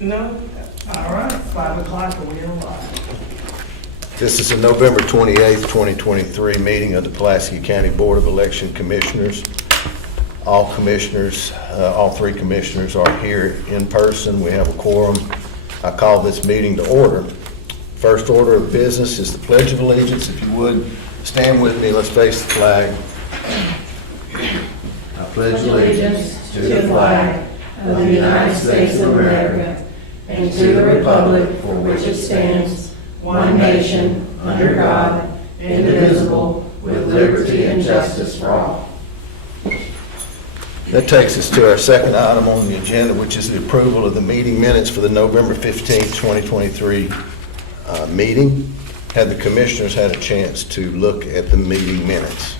No? All right, 5 o'clock, and we're live. This is the November 28th, 2023 meeting of the Pulaski County Board of Election Commissioners. All commissioners, all three commissioners are here in person. We have a quorum. I call this meeting to order. First order of business is the Pledge of Allegiance. If you would, stand with me. Let's face the flag. I pledge allegiance to the flag of the United States of America and to the republic for which it stands, one nation, under God, indivisible, with liberty and justice for all. That takes us to our second item on the agenda, which is the approval of the meeting minutes for the November 15th, 2023 meeting. Have the commissioners had a chance to look at the meeting minutes?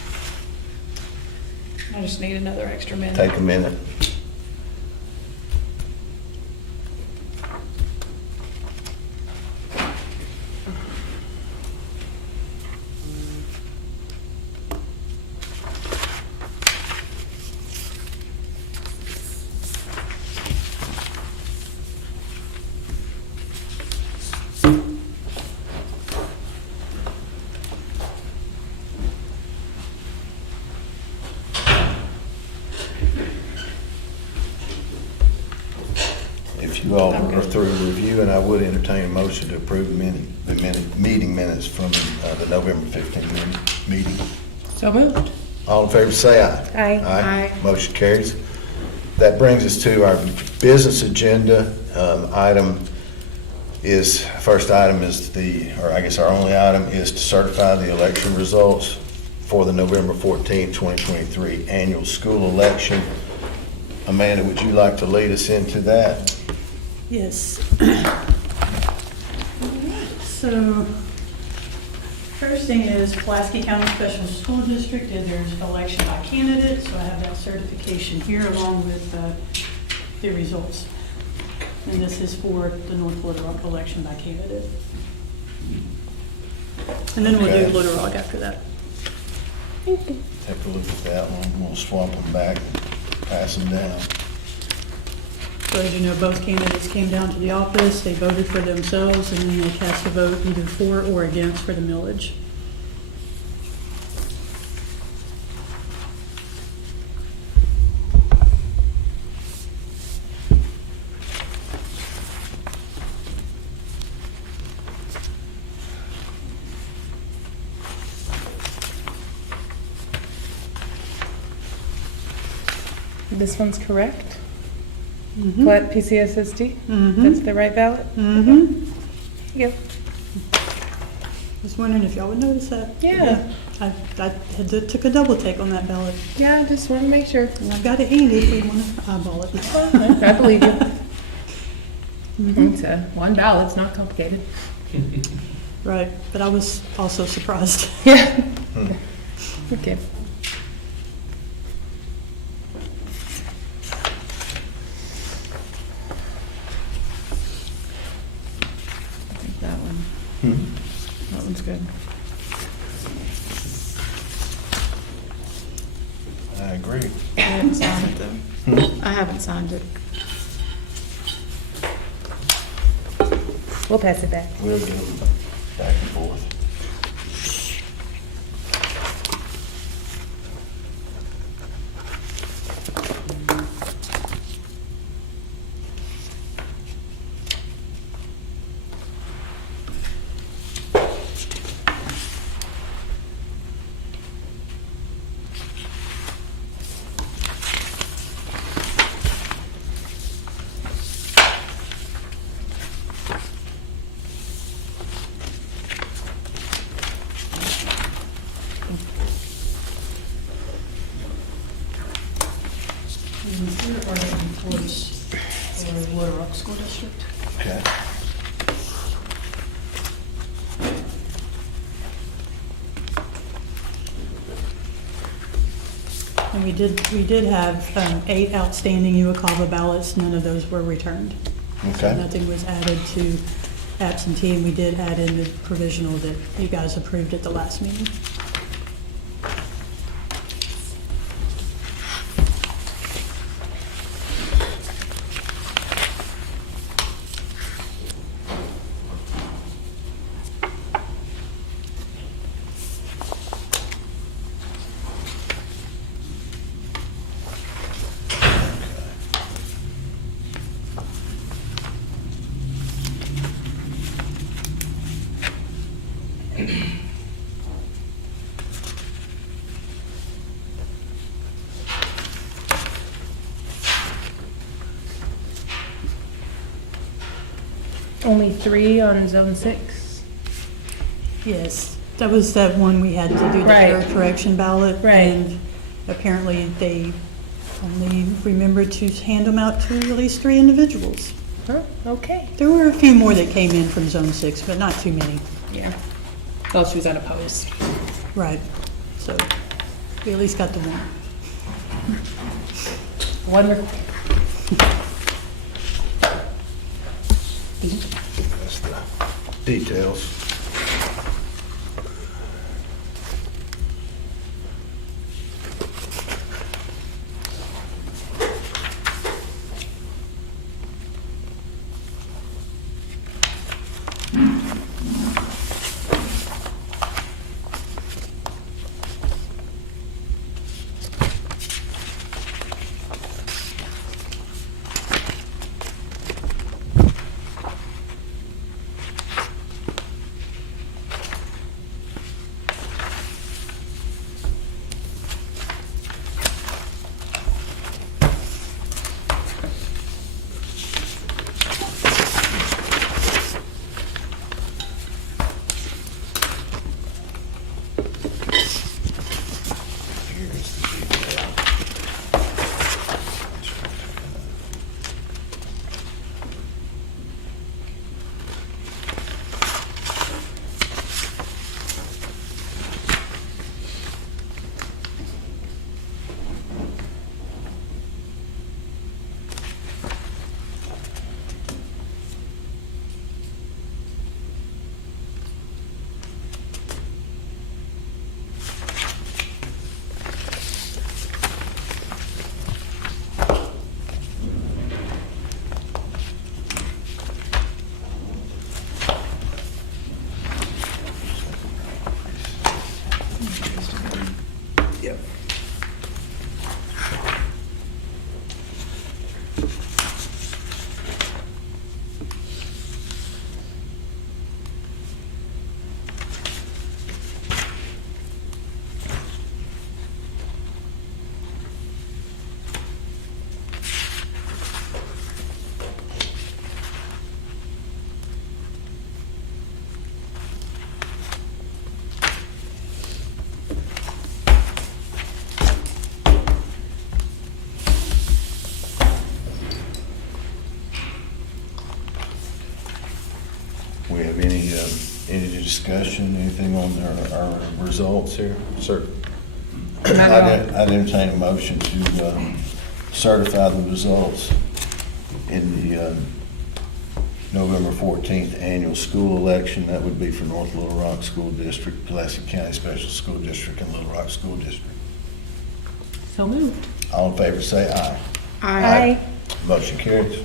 I just need another extra minute. Take a minute. If you all are through review, and I would entertain a motion to approve the meeting minutes from the November 15th meeting. So moved. All in favor say aye. Aye. Aye. Motion carries. That brings us to our business agenda. First item is our only item is to certify the election results for the November 14th, 2023 annual school election. Amanda, would you like to lead us into that? Yes. So, first thing is Pulaski County Special School District did their election by candidate, so I have that certification here along with the results. And this is for the North Little Rock election by candidate. And then we'll Okay. do Little Rock after that. Take a look at that one. We'll swap them back, pass them down. So as you know, both candidates came down to the office, they voted for themselves, and then they cast a vote either for or against for the millage. This one's correct? Mhm. What, PCSSD? Mhm. That's the right ballot? Mm-hmm. Yep. Was wondering if y'all would notice that. Yeah. Took a double take on that ballot. Yeah, I just want to make sure. And I've got it handy if we want to eyeball it. I believe you. Mhm. It's one ballot, it's not complicated. Right, but I was also surprised. Yeah. Okay. I think that one. That one's good. I agree. I haven't signed it though. I haven't signed it. We'll pass it back. We'll go back and forth. And here are the reports for Little Rock School District. Okay. And we did have 8 outstanding UOCAVA ballots. None of those were returned. So Okay. nothing was added to absentee, and we did add in the provisional that you guys approved at the last meeting. Only 3 on zone 6? Yes, that was that one we had to do the Right. error correction ballot. Right. And apparently they only remembered to hand them out to at least 3 individuals. Huh, okay. There were a few more that came in from zone 6, but not too many. Yeah. Well, she was unopposed. Right. So we at least got the one. One required. That's the details. Yep. We have any discussion, anything on our results here? Sir? I'd entertain a motion to certify the results in the November 14th annual school election. That would be for North Little Rock School District, Pulaski County Special School District, and Little Rock School District. So moved. All in favor, say aye. Aye. Motion carries.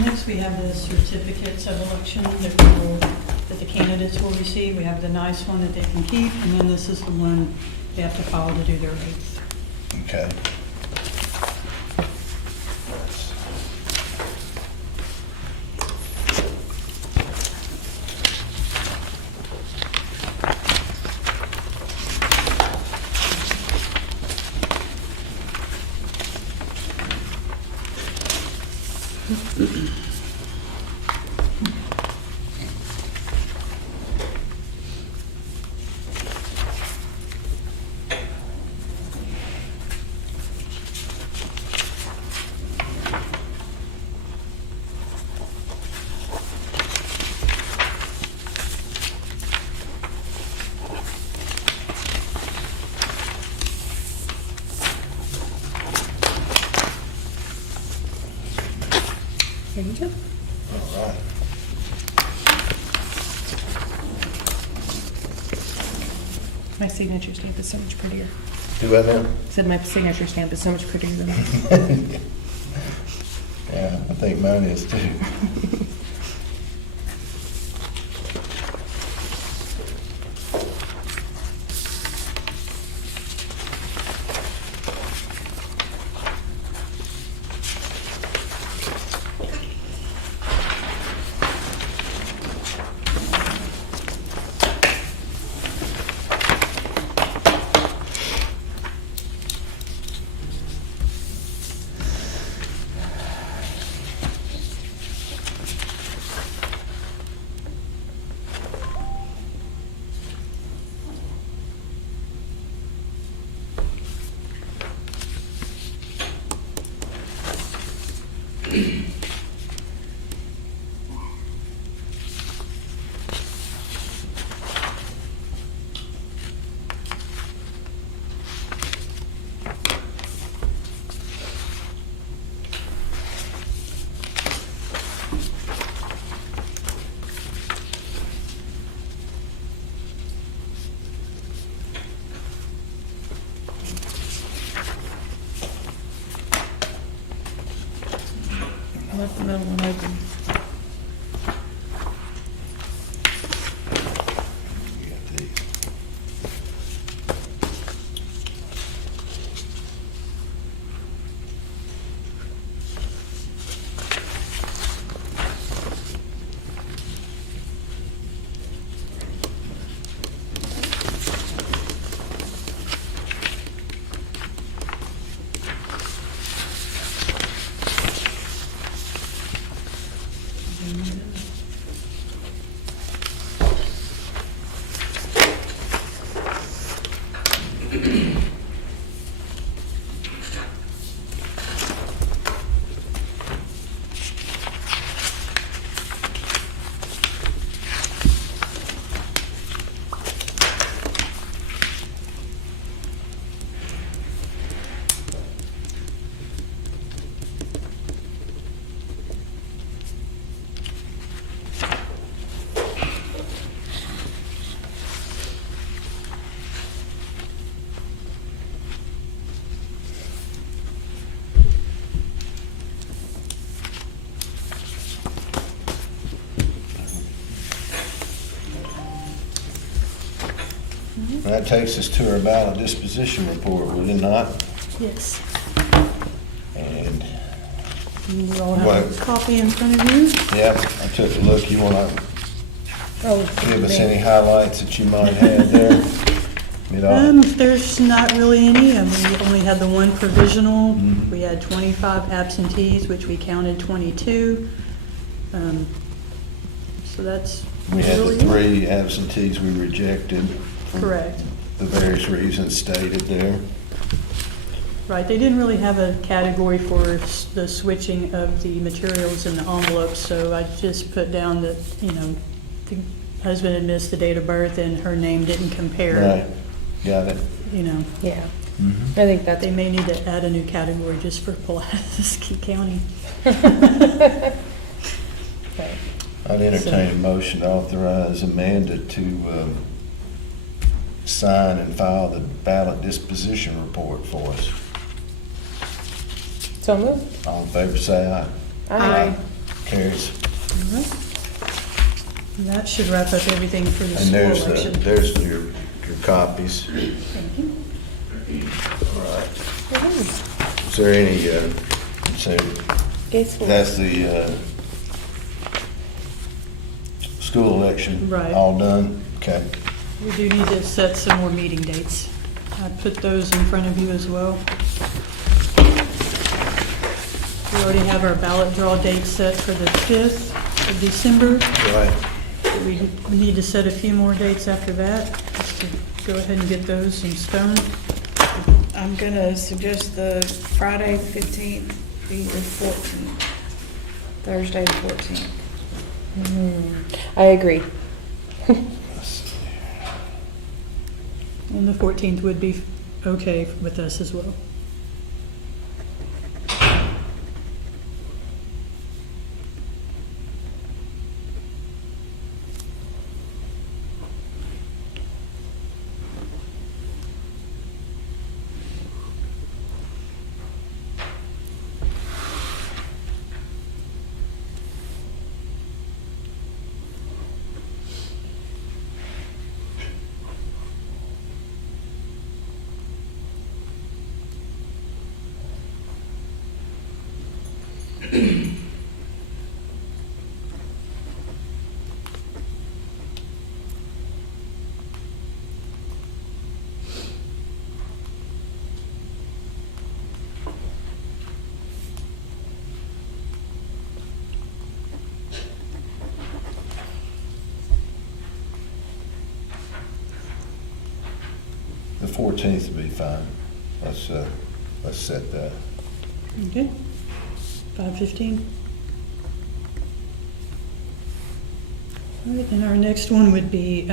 Next, we have the certificates of election that the candidates will receive. We have the nice one that they can keep, and then this is the one they have to follow to do their oath. Okay. There you go. All right. My signature stamp is so much prettier. Do that now? Said my signature stamp is so much prettier than mine. Yeah, I think mine is too. I left the middle one open. You got these. That takes us to our ballot disposition report, would it not? Yes. And, You all have What? a copy in front of you. yep, I took a look. You want to Oh, give us any highlights that you might have there? There's not really any. I mean, we only had the one provisional. Mhm. We had 25 absentees, which we counted 22. So that's We had really the 3 absentees we rejected, correct. the various reasons stated there. Right, they didn't really have a category for the switching of the materials in the envelopes, so I just put down that, the husband had missed the date of birth and her name didn't compare. Right, got it. yeah. Mhm. I think that's They may need to add a new category just for Pulaski County. right. I'd entertain a motion to authorize Amanda to sign and file the ballot disposition report for us. So moved. All in favor, say aye. Aye. Carries. All right. And that should wrap up everything for the And school election. there's your copies. Thank you. All right. Is there any, so Gates will- that's the school election? Right. All done? Okay. We do need to set some more meeting dates. I put those in front of you as well. We already have our ballot draw date set for the 5th of December. Right. We need to set a few more dates after that, just to go ahead and get those in stone. I'm gonna suggest the Friday, the 15th, be the 14th. Thursday, the 14th. I agree. Let's see. And the 14th would be okay with us as well. The 14th will be fine. Let's set that. Okay. 5:15? All right, and our next one would be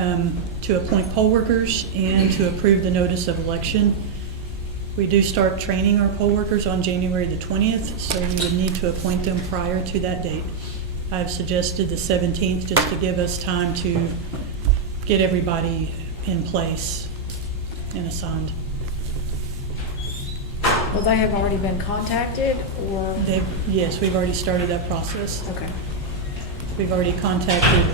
to appoint poll workers and to approve the notice of election. We do start training our poll workers on January the 20th, so we would need to appoint them prior to that date. I've suggested the 17th just to give us time to get everybody in place and assigned. Well, they have already been contacted, or? Yes, we've already started that process. Okay. We've already contacted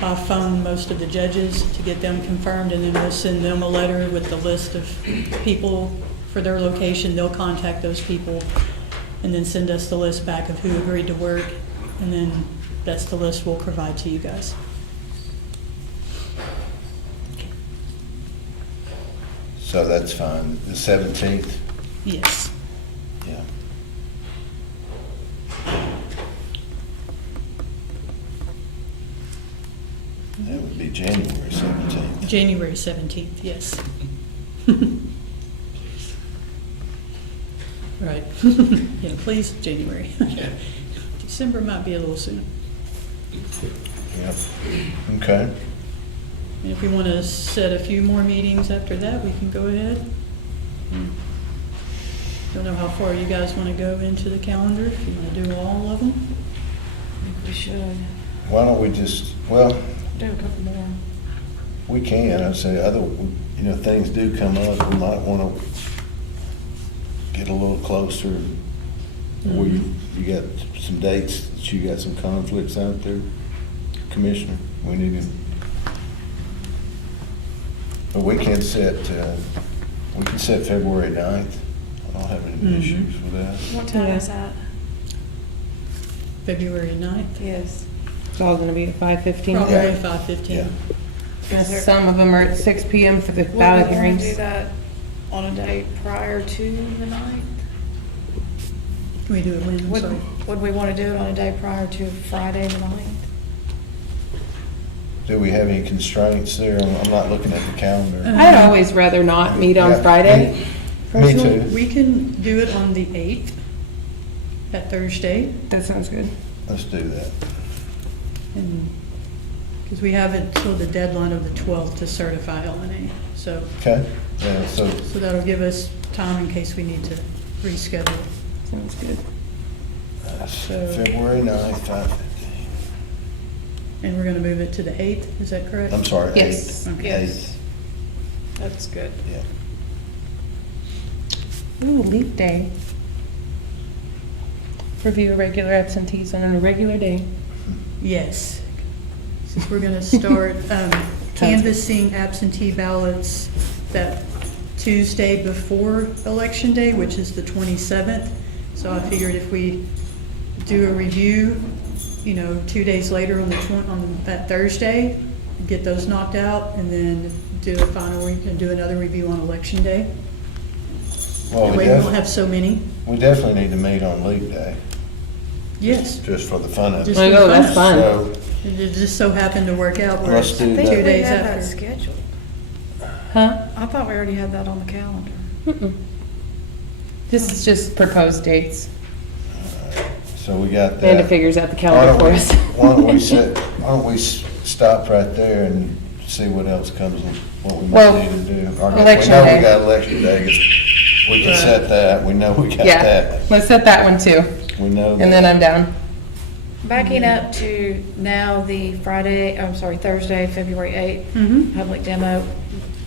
by phone most of the judges to get them confirmed, and then we'll send them a letter with the list of people for their location. They'll contact those people and then send us the list back of who agreed to work, and then that's the list we'll provide to you guys. So that's fine. The 17th? Yes. Yeah. That would be January 17th. January 17th, yes. Right. Yeah, please, January. December might be a little soon. Yep. Okay. And if we want to set a few more meetings after that, we can go ahead. Don't know how far you guys want to go into the calendar, if you want to do all of them. I think we should Why don't we just, well, do a couple more. we can, I'd say, things do come up, we might want to get a little closer. Or you got some dates, that you got some conflicts out there, Commissioner? We need to, but we can set February 9th. I don't have any issues with that. What time Yeah. is that? February 9th, Yes. It's all gonna be at 5:15. probably Yeah. 5:15. Yeah. Is there- Some of them are at 6 PM for the Would we ballot want to hearings. do that on a day prior to the 9th? Can we do it when, I'm Would, sorry? would we want to do it on a day prior to Friday the 9th? Do we have any constraints there? I'm not looking at the calendar. I'd always rather not meet on Yeah. Friday. Me personally. too. We can do it on the 8th, that Thursday, That sounds good. Let's do that. and, because we have until the deadline of the 12th to certify LNA. So Okay? Yeah, so, that'll give us time in case we need to reschedule. Sounds good. So- February 9th, 5:15. And we're going to move it to the 8th, is that correct? I'm sorry, 8th. Yes. Okay. Yes. That's good. Yeah. Ooh, leap day. Review irregular absentees on a regular day. Yes. Since we're going to start canvassing absentee ballots that Tuesday before Election Day, which is the 27th. So I figured if we do a review, 2 days later on that Thursday, get those knocked out, and then do a final, we can do another review on Election Day. Well, That way we don't have so many. we definitely need to meet on Leap Day, Yes. just for the fun of Just it. I know, that's fun. So, It just so happened to work out where Let's it's do 2 that. days had that after. scheduled. Huh? I thought we already had that on the calendar. Mm-mm. This is just proposed dates. so we got that. Amanda figures out the Why calendar don't for we- us. why don't we stop right there and see what else comes, what we Well, might need to do? Or Election We know Day. we got Election Day, we can set that, we know we got Yeah, that. let's set that one too. We know And then that. I'm down. Backing up to now the Thursday, February 8th, Mhm. public demo.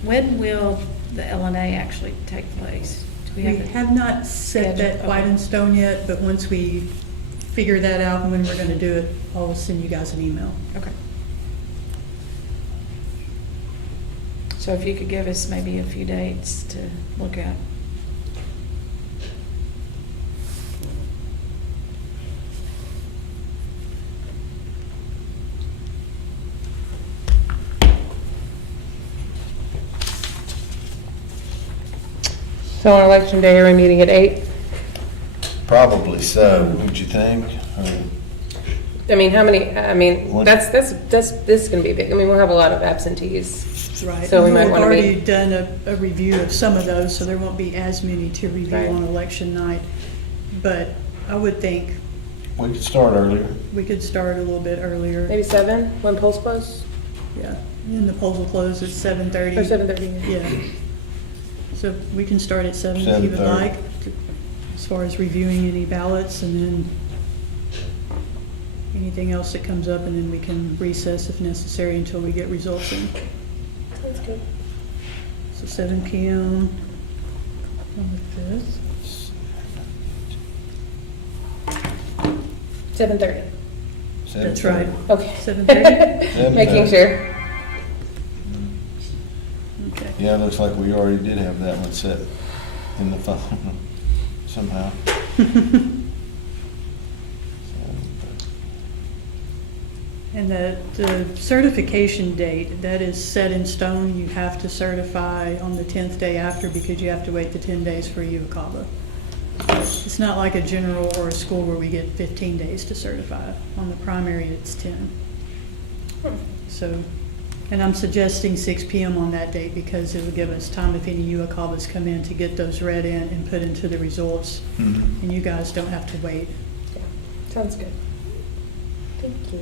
When will the LNA actually take place? Do We a- have not set that Schedule, quite okay. in stone yet, but once we figure that out and when we're gonna do it, I'll send you guys an email. Okay. So if you could give us maybe a few dates to look at. So on election day, are we meeting at 8? Probably so, would you think? I mean, how many, I mean, What- this is gonna be big. I mean, we'll have a lot of absentees. Right. So we might We've wanna already meet- done a review of some of those, so there won't be as many to review Right. on election night. But I would think We could start earlier. We could start a little bit earlier. Maybe 7 when polls close? Yeah, and the polls will close at 7:30. Or 7:30? Yeah. So we can start at 7 if you would 7:30. like, as far as reviewing any ballots and then anything else that comes up, and then we can recess if necessary until we get results in. Sounds good. So 7 PM on the 5th. 7:30. That's right. Okay. 7:30? Making sure. Okay. Yeah, it looks like we already did have that one set in the phone somehow. And the certification date, that is set in stone. You have to certify on the 10th day after because you have to wait the 10 days for UCABA. It's not like a general or a school where we get 15 days to certify. On the primary, it's 10. So, and I'm suggesting 6 PM on that date because it will give us time if any UCABAs come in to get those read in and put into the results. Mhm. And you guys don't have to wait. Yeah. Sounds good. Thank you.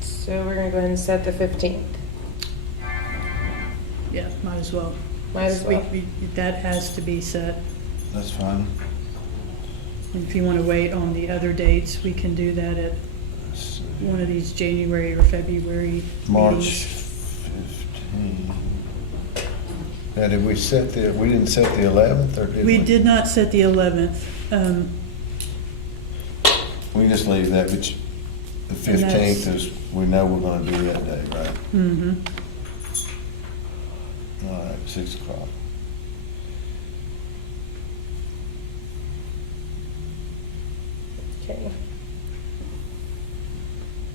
So we're gonna go ahead and set the 15th. Yeah, might as well. Might as well. That has to be set. That's fine. And if you want to wait on the other dates, we can do that at Let's see. one of these January or February March meetings. 15. Now, did we set we didn't set the 11th, or did we? We did not set the 11th. We just leave that, which the And that's- 15th is, we know we're gonna do that day, right? Mhm. All right, 6 o'clock. Okay.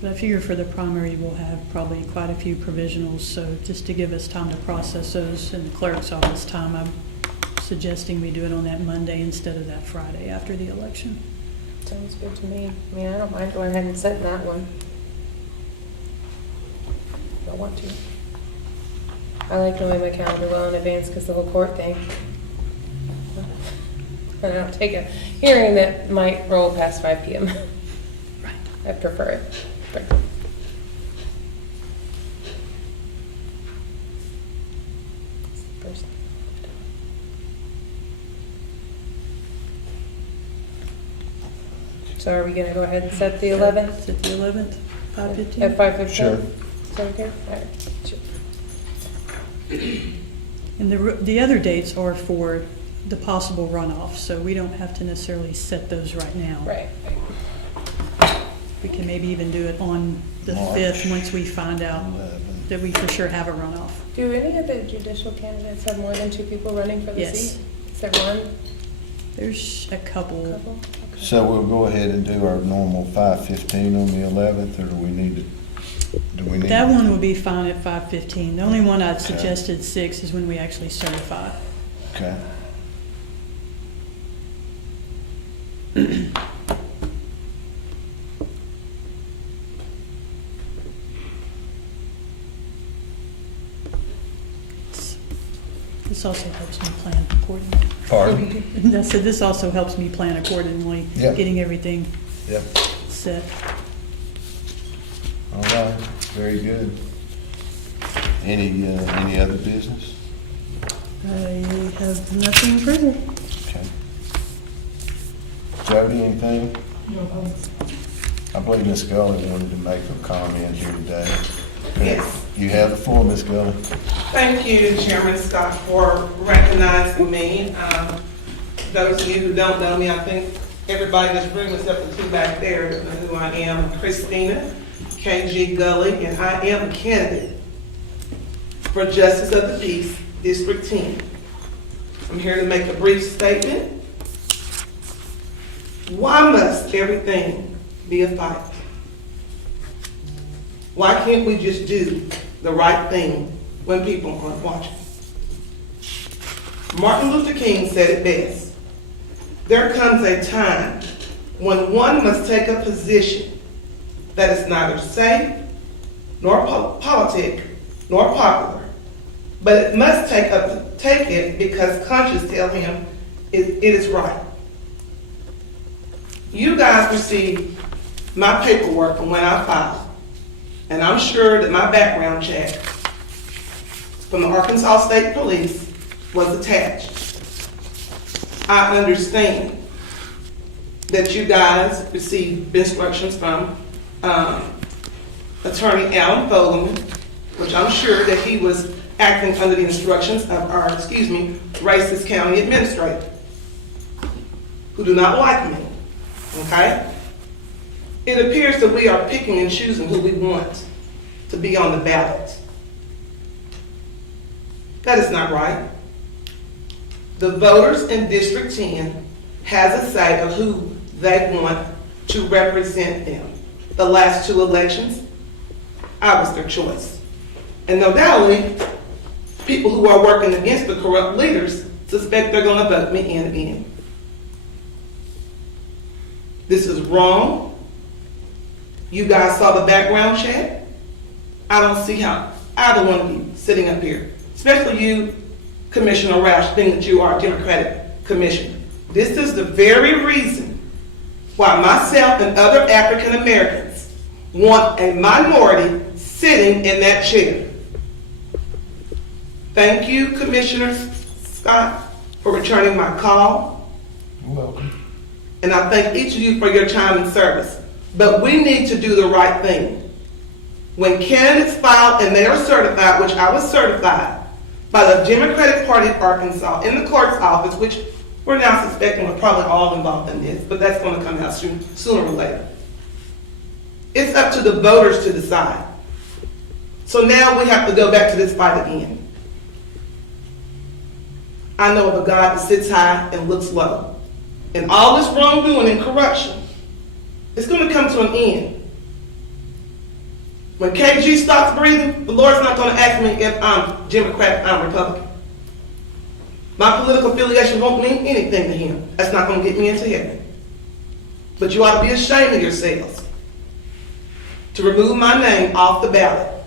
But I figure for the primary, we'll have probably quite a few provisionals, so just to give us time to process those in the clerk's office time, I'm suggesting we do it on that Monday instead of that Friday after the election. Sounds good to me. I mean, I don't mind going ahead and setting that one. If I want to. I like knowing my calendar well in advance because the whole court thing. And I don't take a hearing that might roll past 5 PM. Right. I prefer it. But- First. So are we gonna go ahead and set the 11th Set the 11th, 5:15? at 5:15? Sure. Is that okay? All right. Sure. And the other dates are for the possible runoff, so we don't have to necessarily set those right now. Right. We can maybe even do it on the March 5th, once we find out 11. that we for sure have a runoff. Do any of the judicial candidates have more than 2 people running for the Yes. seat? Is there one? There's a couple. Couple? Okay. So we'll go ahead and do our normal 5:15 on the 11th, or do we need to? That one will be fine at 5:15. The only one I'd Okay. suggested 6 is when we actually certify. Okay. This also helps me plan accordingly. Pardon? And I said, this also helps me plan accordingly, Yeah. getting everything Yep. set. All right, very good. Any other business? I have nothing further. Okay. Jody, anything? No, I believe Ms. Gully wanted to make a comment here today. Yes. You have the floor, Ms. Gully. Thank you, Chairman Scott, for recognizing me. Those of you who don't know me, I think everybody in this room except the 2 back there know who I am. Christina KG Gully, and I am a candidate for Justice of the Peace, District 10. I'm here to make a brief statement. Why must everything be a fight? Why can't we just do the right thing when people aren't watching? Martin Luther King said it best. There comes a time when one must take a position that is neither safe, nor politic, nor popular, but it must take it because conscience tells him it is right. You guys received my paperwork from when I filed, and I'm sure that my background check from the Arkansas State Police was attached. I understand that you guys received instructions from Attorney Alan Fogelman, which I'm sure that he was acting under the instructions of our, racist county administrator, who do not like me, okay? It appears that we are picking and choosing who we want to be on the ballot. That is not right. The voters in District 10 has a say of who they want to represent them. The last two elections, I was their choice. And no doubtly, people who are working against the corrupt leaders suspect they're going to vote me in again. This is wrong. You guys saw the background check. I don't see how either one of you sitting up here, especially you, Commissioner Roush, being that you are a Democratic commissioner. This is the very reason why myself and other African Americans want a minority sitting in that chair. Thank you, Commissioner Scott, for returning my call. You're welcome. And I thank each of you for your time and service. But we need to do the right thing. When candidates file and they are certified, which I was certified, by the Democratic Party of Arkansas in the clerk's office, which we're now suspecting we're probably all involved in this, but that's going to come out sooner or later. It's up to the voters to decide. So now we have to go back to this fight again. I know of a God that sits high and looks low. And all this wrongdoing and corruption, it's going to come to an end. When KG stops breathing, the Lord's not going to ask me if I'm Democrat, I'm Republican. My political affiliation won't mean anything to him. That's not going to get me into heaven. But you ought to be ashamed of yourselves to remove my name off the ballot.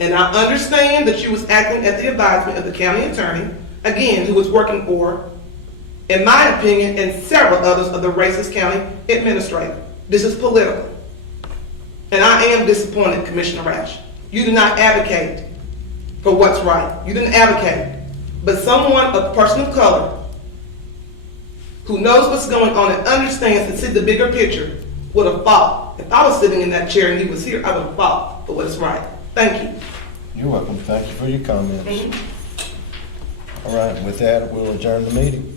And I understand that you was acting at the advisement of the county attorney, again, who was working for, in my opinion, and several others of the racist county administrator. This is political. And I am disappointed, Commissioner Rash. You did not advocate for what's right. You didn't advocate. But someone, a person of color, who knows what's going on and understands and sees the bigger picture, would have fought. If I was sitting in that chair and he was here, I would have fought for what is right. Thank you. You're welcome. Thank you for your comments. All right, with that, we'll adjourn the meeting.